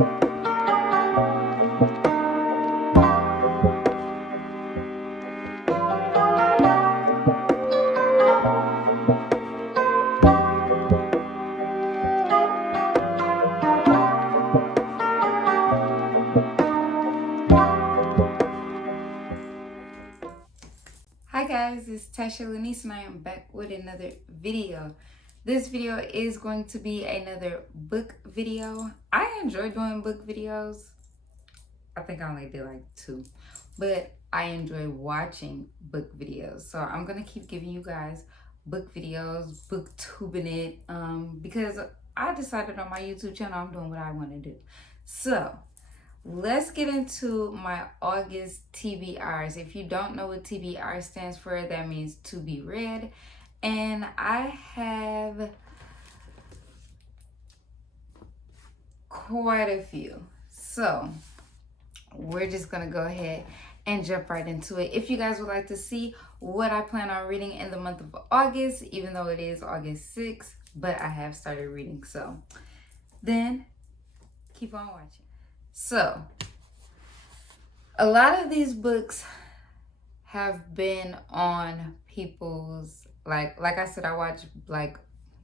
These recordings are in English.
Hi guys, it's Tashay Leniece and I am back with another video. This video is going to be another book video. I enjoy doing book videos. I think I only did like 2, but I enjoy watching book videos. So I'm gonna keep giving you guys book videos, booktubing it, because I decided on my YouTube channel I'm doing what I want to do. So let's get into my August TBRs. If you don't know what TBR stands for, that means to be read. And I have quite a few. So we're just going to go ahead and jump right into it. If you guys would like to see what I plan on reading in the month of August, even though it is August 6th, but I have started reading. So then keep on watching. So, a lot of these books have been on people's, like I said, I watch like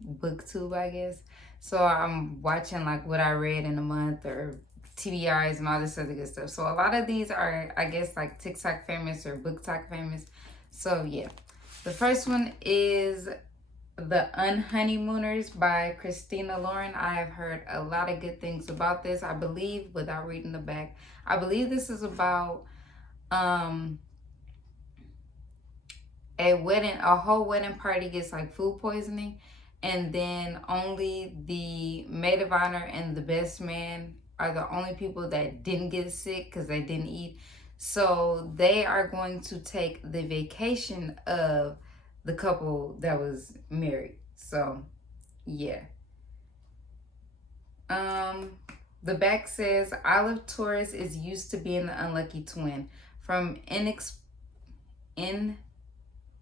booktube, I guess. So I'm watching like what I read in a month or TBRs and all this other good stuff. So a lot of these are, I guess, like TikTok famous or BookTok famous. So yeah, the first one is The Unhoneymooners by Christina Lauren. I have heard a lot of good things about this. I believe, without reading the back, I believe this is about a whole wedding party gets like food poisoning, and then only the maid of honor and the best man are the only people that didn't get sick because they didn't eat. So they are going to take the vacation of the couple that was married. So yeah. The back says Olive Torres is used to being the unlucky twin. From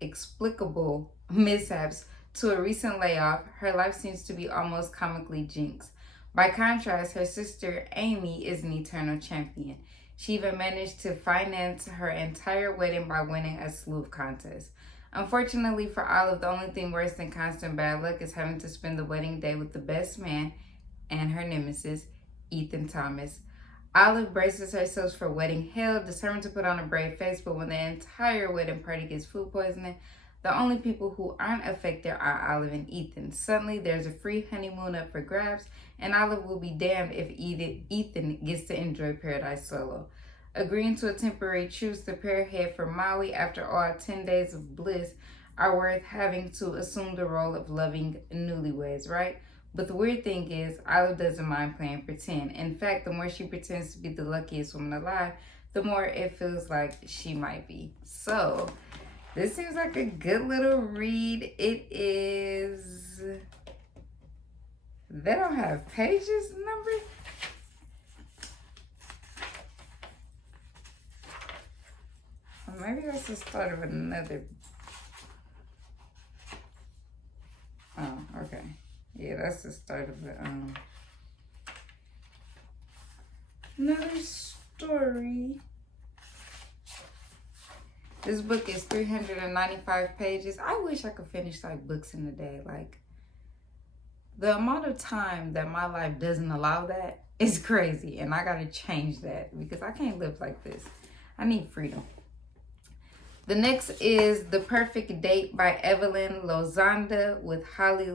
inexplicable mishaps to a recent layoff, her life seems to be almost comically jinxed. By contrast, her sister Amy is an eternal champion. She even managed to finance her entire wedding by winning a slew of contests. Unfortunately for Olive, the only thing worse than constant bad luck is having to spend the wedding day with the best man and her nemesis, Ethan Thomas. Olive braces herself for wedding hell, determined to put on a brave face, but when the entire wedding party gets food poisoning, the only people who aren't affected are Olive and Ethan. Suddenly, there's a free honeymoon up for grabs, and Olive will be damned if Ethan gets to enjoy paradise solo. Agreeing to a temporary truce, the pair head for Maui. After all, 10 days of bliss are worth having to assume the role of loving newlyweds, right? But the weird thing is, Olive doesn't mind playing pretend. In fact, the more she pretends to be the luckiest woman alive, the more it feels like she might be. So, this seems like a good little read. It is... They don't have pages numbered? Maybe that's the start of another. Oh, okay. Yeah, that's the start of another story. This book is 395 pages. I wish I could finish like books in a day. Like, the amount of time that my life doesn't allow that is crazy, and I gotta change that because I can't live like this. I need freedom. The next is The Perfect Date by Evelyn Lozanda with Holly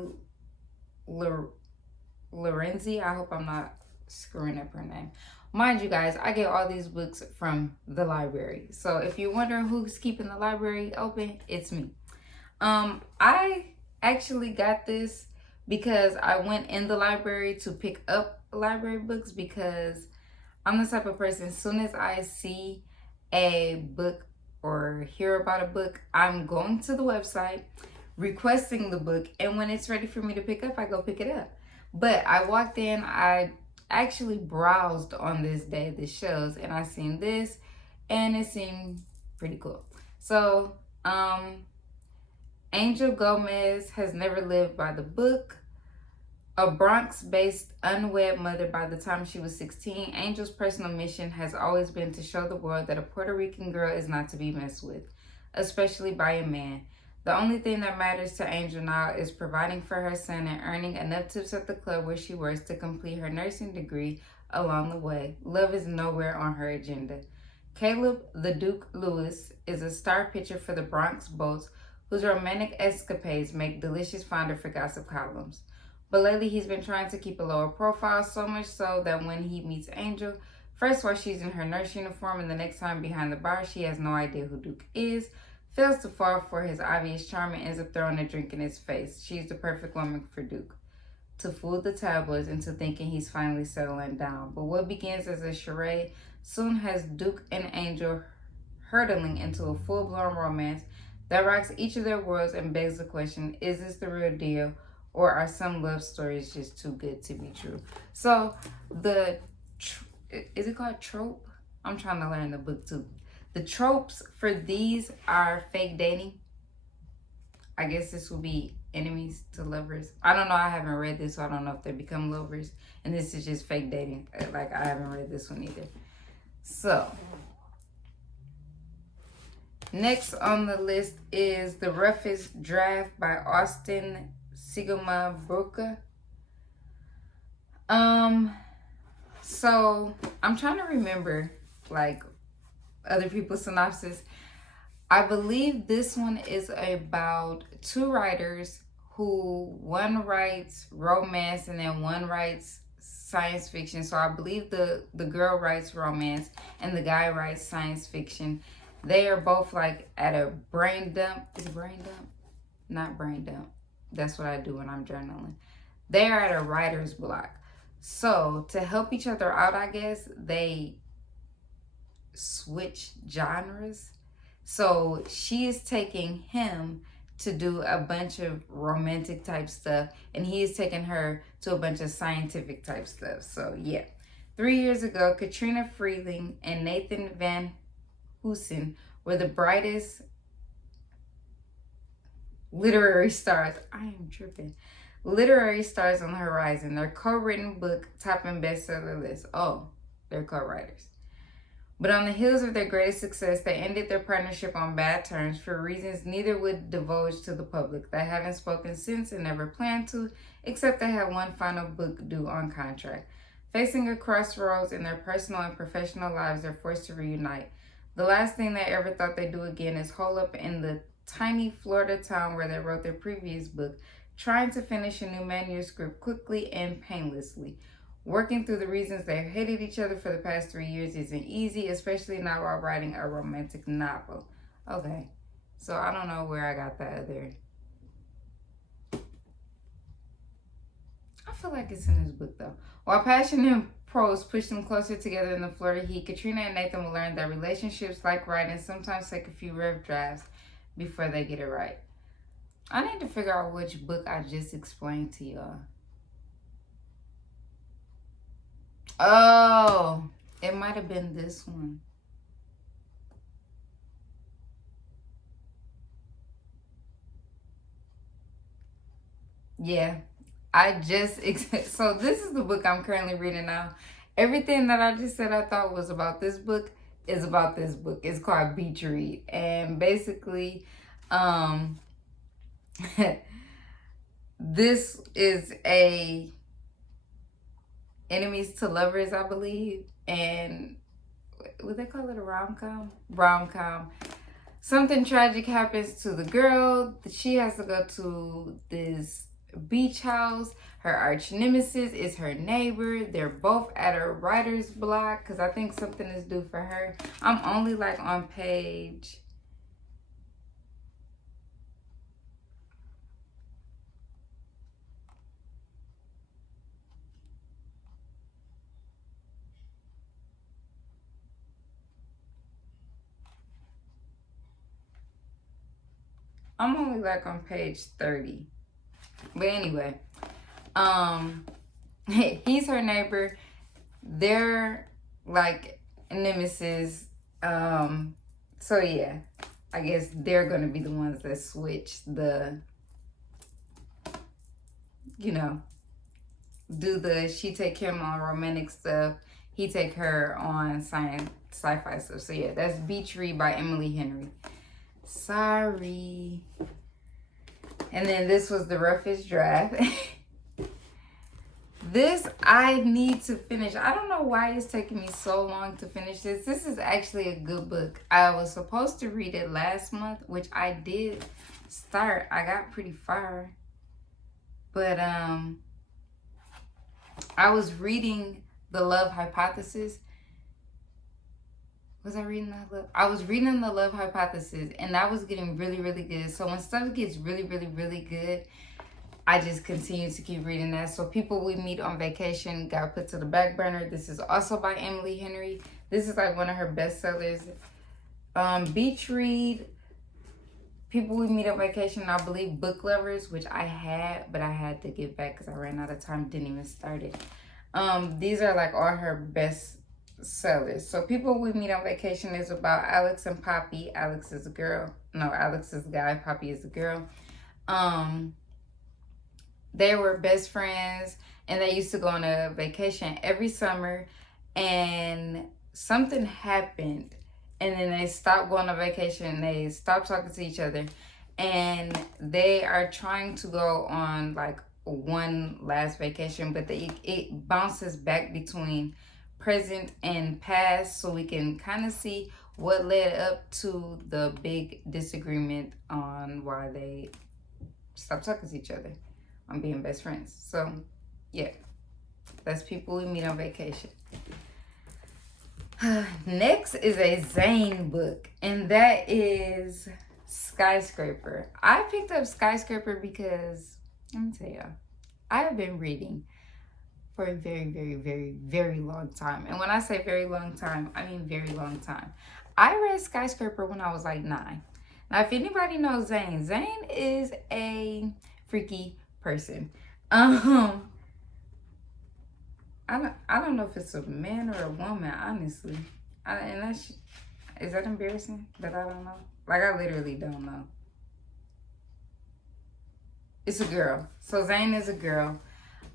Lorenzi. I hope I'm not screwing up her name. Mind you guys, I get all these books from the library. So if you're wondering who's keeping the library open, it's me. I actually got this because I went in the library to pick up library books because I'm the type of person, as soon as I see a book or hear about a book, I'm going to the website, requesting the book, and when it's ready for me to pick up, I go pick it up. But I walked in, I actually browsed on this day, the shows, and I seen this, and it seemed pretty cool. So, Angel Gomez has never lived by the book. A Bronx-based unwed mother by the time she was 16, Angel's personal mission has always been to show the world that a Puerto Rican girl is not to be messed with, especially by a man. The only thing that matters to Angel now is providing for her son and earning enough tips at the club where she works to complete her nursing degree along the way. Love is nowhere on her agenda. Caleb the Duke Lewis is a star pitcher for the Bronx Bolts, whose romantic escapades make delicious fodder for gossip columns. But lately he's been trying to keep a lower profile, so much so that when he meets Angel, first while she's in her nurse uniform and the next time behind the bar, she has no idea who Duke is, fails to fall for his obvious charm and ends up throwing a drink in his face. She's the perfect woman for Duke to fool the tabloids into thinking he's finally settling down. But what begins as a charade soon has Duke and Angel hurtling into a full-blown romance that rocks each of their worlds and begs the question, is this the real deal? Or are some love stories just too good to be true? So is it called trope? I'm trying to learn the book too. The tropes for these are fake dating. I guess this will be enemies to lovers. I don't know. I haven't read this, so I don't know if they become lovers. And this is just fake dating. Like, I haven't read this one either. So, next on the list is The Roughest Draft by Austin Sigma Broca. So I'm trying to remember like other people's synopsis. I believe this one is about two writers who one writes romance and then one writes science fiction. So I believe the girl writes romance and the guy writes science fiction. They are both like at a brain dump. Is it brain dump? Not brain dump. That's what I do when I'm journaling. They are at a writer's block. So to help each other out, I guess, they switch genres. So she is taking him to do a bunch of romantic type stuff, and he is taking her to a bunch of scientific type stuff. So yeah. 3 years ago, Katrina Freeling and Nathan Van Hoosen were the brightest literary stars. I am tripping. Literary stars on the horizon. Their co-written book topping bestseller list. Oh, they're co-writers. But on the heels of their greatest success, they ended their partnership on bad terms for reasons neither would divulge to the public. They haven't spoken since and never planned to, except they had one final book due on contract. Facing a crossroads in their personal and professional lives, they're forced to reunite. The last thing they ever thought they'd do again is hole up in the tiny Florida town where they wrote their previous book, trying to finish a new manuscript quickly and painlessly. Working through the reasons they've hated each other for the past 3 years isn't easy, especially not while writing a romantic novel. Okay, so I don't know where I got that other. I feel like it's in this book though. While passion and prose push them closer together in the Florida heat, Katrina and Nathan will learn that relationships, like writing, sometimes take a few rough drafts before they get it right. I need to figure out which book I just explained to y'all. Oh, it might have been this one. Yeah, so this is the book I'm currently reading now. Everything that I just said I thought was about this book is about this book. It's called Beach Read. And basically, this is a enemies to lovers, I believe. And would they call it a rom-com? Rom-com. Something tragic happens to the girl. She has to go to this beach house. Her arch nemesis is her neighbor. They're both at a writer's block because I think something is due for her. I'm only like on page... I'm only like on page 30. But anyway, he's her neighbor. They're like nemesis. So yeah, I guess they're gonna be the ones that switch the, she take him on romantic stuff, he take her on science sci-fi stuff. So yeah, that's Beach Read by Emily Henry. Sorry. And then this was the roughest draft. This I need to finish. I don't know why it's taking me so long to finish this. This is actually a good book. I was supposed to read it last month, which I did start. I got pretty far. But I was reading The Love Hypothesis. Was I reading that love? I was reading The Love Hypothesis, and that was getting really, really good. So when stuff gets really, really, really good, I just continue to keep reading that. So People We Meet on Vacation got put to the back burner. This is also by Emily Henry. This is like one of her bestsellers. Beach Read, People We Meet on Vacation, I believe Book Lovers, which I had, but I had to give back because I ran out of time, didn't even start it. These are like all her best sellers. So People We Meet on Vacation is about Alex and Poppy. Alex is a girl. No, Alex is a guy. Poppy is a girl. They were best friends, and they used to go on a vacation every summer, and something happened, and then they stopped going on vacation. They stopped talking to each other, and they are trying to go on like one last vacation, but it bounces back between present and past, so we can kind of see what led up to the big disagreement on why they stopped talking to each other on being best friends. So yeah, that's People We Meet on Vacation. Next is a Zane book, and that is Skyscraper. I picked up Skyscraper because, let me tell y'all, I have been reading for a very, very, very, very long time. And when I say very long time, I mean very long time. I read Skyscraper when I was like 9. Now, if anybody knows Zane, Zane is a freaky person. I don't know if it's a man or a woman, honestly. Is that embarrassing that I don't know? Like, I literally don't know. It's a girl. So Zane is a girl.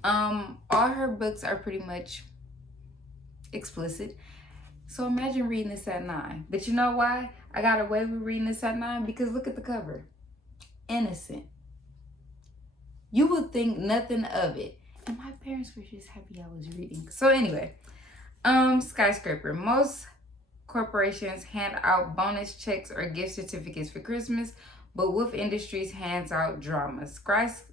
All her books are pretty much explicit. So imagine reading this at 9. But you know why I got away with reading this at 9? Because look at the cover. Innocent. You would think nothing of it. And my parents were just happy I was reading. So anyway, Skyscraper. Most corporations hand out bonus checks or gift certificates for Christmas, but Wolf Industries hands out drama.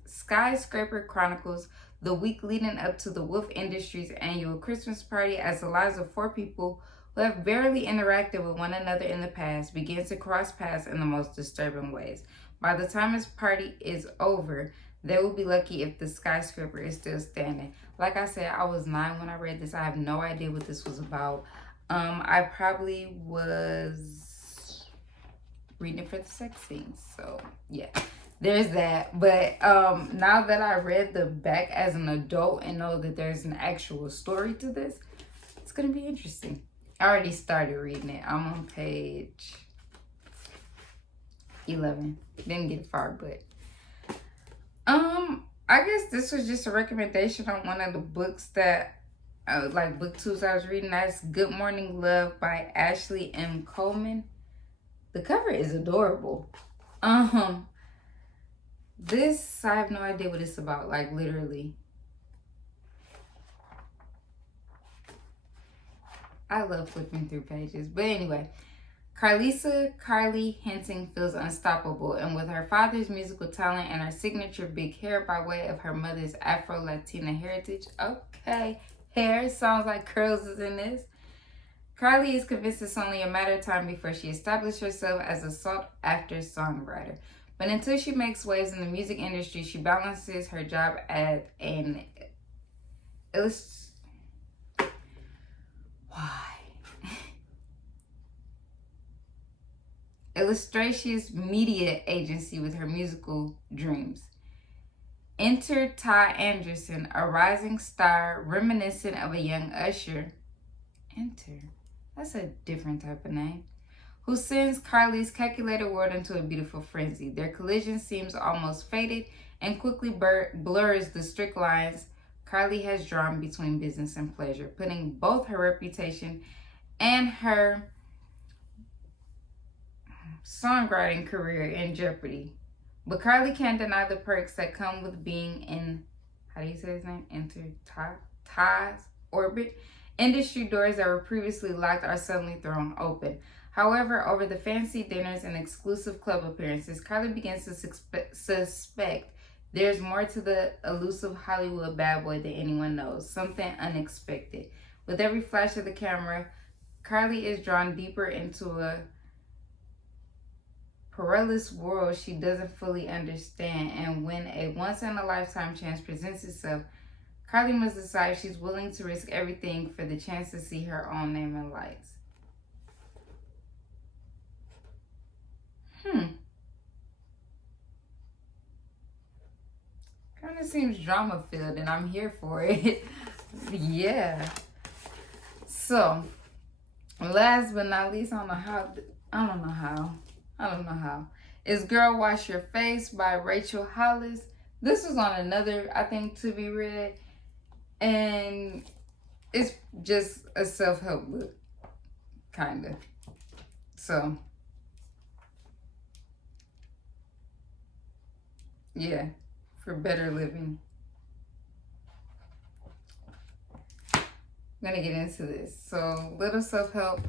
Skyscraper chronicles the week leading up to the Wolf Industries annual Christmas party as the lives of 4 people who have barely interacted with one another in the past begin to cross paths in the most disturbing ways. By the time this party is over, they will be lucky if the skyscraper is still standing. Like I said, I was 9 when I read this. I have no idea what this was about. I probably was reading it for the sex scenes. So, yeah. There's that. But now that I read the back as an adult and know that there's an actual story to this, it's going to be interesting. I already started reading it. I'm on page 11. Didn't get far, but I guess this was just a recommendation on one of the books that like book 2s I was reading. That's Good Morning Love by Ashley M. Coleman. The cover is adorable. This, I have no idea what it's about, like literally. I love flipping through pages. But anyway, Carly Hinton feels unstoppable, and with her father's musical talent and her signature big hair by way of her mother's Afro-Latina heritage. Okay, hair sounds like curls is in this. Carly is convinced it's only a matter of time before she establishes herself as a sought-after songwriter. But until she makes waves in the music industry, she balances her job as an illustrious media agency with her musical dreams. Enter Ty Anderson, a rising star reminiscent of a young Usher. Enter. That's a different type of name. Who sends Carly's calculated world into a beautiful frenzy. Their collision seems almost fated and quickly blurs the strict lines Carly has drawn between business and pleasure, putting both her reputation and her songwriting career in jeopardy. But Carly can't deny the perks that come with being in, how do you say his name? Ty's orbit. Industry doors that were previously locked are suddenly thrown open. However, over the fancy dinners and exclusive club appearances, Carly begins to suspect there's more to the elusive Hollywood bad boy than anyone knows, something unexpected. With every flash of the camera, Carly is drawn deeper into a perilous world she doesn't fully understand, and when a once-in-a-lifetime chance presents itself, Carly must decide if she's willing to risk everything for the chance to see her own name in lights. Kind of seems drama-filled, and I'm here for it. Yeah. So, last but not least, I don't know how. Is Girl Wash Your Face by Rachel Hollis. This was on another, I think, to be read. And it's just a self-help book. Kind of. So, yeah. For better living. I'm gonna get into this. So, little self-help.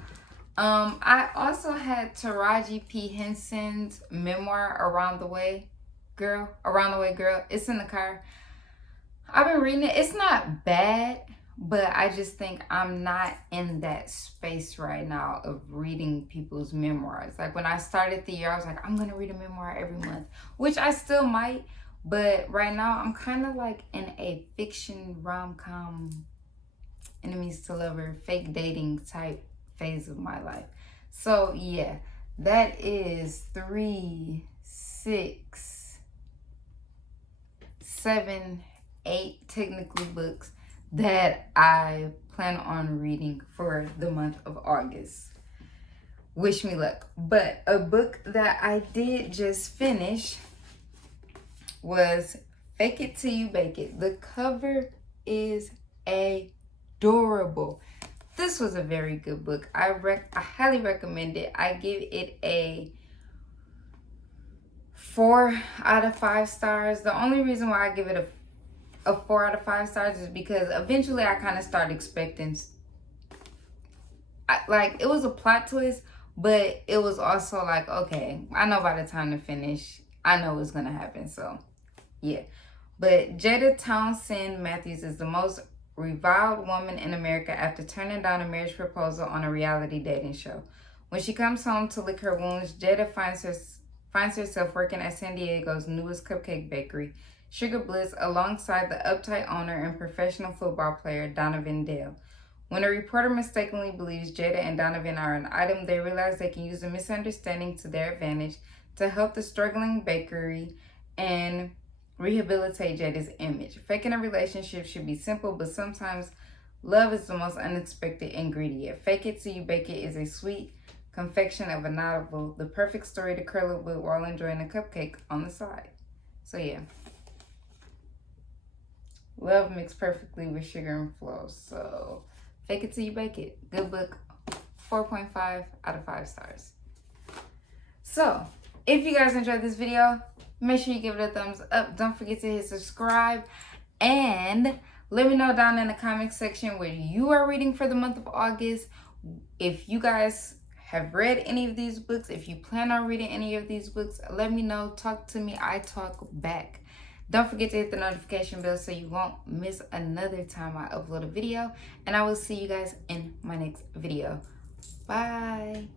I also had Taraji P. Henson's memoir, Around the Way Girl. It's in the car. I've been reading it. It's not bad, but I just think I'm not in that space right now of reading people's memoirs. Like when I started the year, I was like, I'm gonna read a memoir every month, which I still might, but right now I'm kind of like in a fiction rom-com, enemies to lover, fake dating type phase of my life. So yeah, that is 3, 6, 7, 8 technically books that I plan on reading for the month of August. Wish me luck. But a book that I did just finish was Fake It Till You Bake It. The cover is adorable. This was a very good book. I highly recommend it. I give it a 4 out of 5 stars. The only reason why I give it a 4 out of 5 stars is because eventually I kind of started expecting, like, it was a plot twist, but it was also like, okay, I know by the time to finish, I know what's gonna happen. So yeah. But Jada Townsend Matthews is the most reviled woman in America after turning down a marriage proposal on a reality dating show. When she comes home to lick her wounds, Jada finds herself working at San Diego's newest cupcake bakery, Sugar Bliss, alongside the uptight owner and professional football player Donovan Dale. When a reporter mistakenly believes Jada and Donovan are an item, they realize they can use a misunderstanding to their advantage to help the struggling bakery and rehabilitate Jada's image. Faking a relationship should be simple, but sometimes love is the most unexpected ingredient. Fake It Till You Bake It is a sweet confection of a novel, the perfect story to curl up with while enjoying a cupcake on the side. So yeah. Love mixed perfectly with sugar and flows. So Fake It Till You Bake It. Good book. 4.5 out of 5 stars. So if you guys enjoyed this video, make sure you give it a thumbs up. Don't forget to hit subscribe. And let me know down in the comment section what you are reading for the month of August. If you guys have read any of these books, if you plan on reading any of these books, let me know. Talk to me. I talk back. Don't forget to hit the notification bell so you won't miss another time I upload a video. And I will see you guys in my next video. Bye.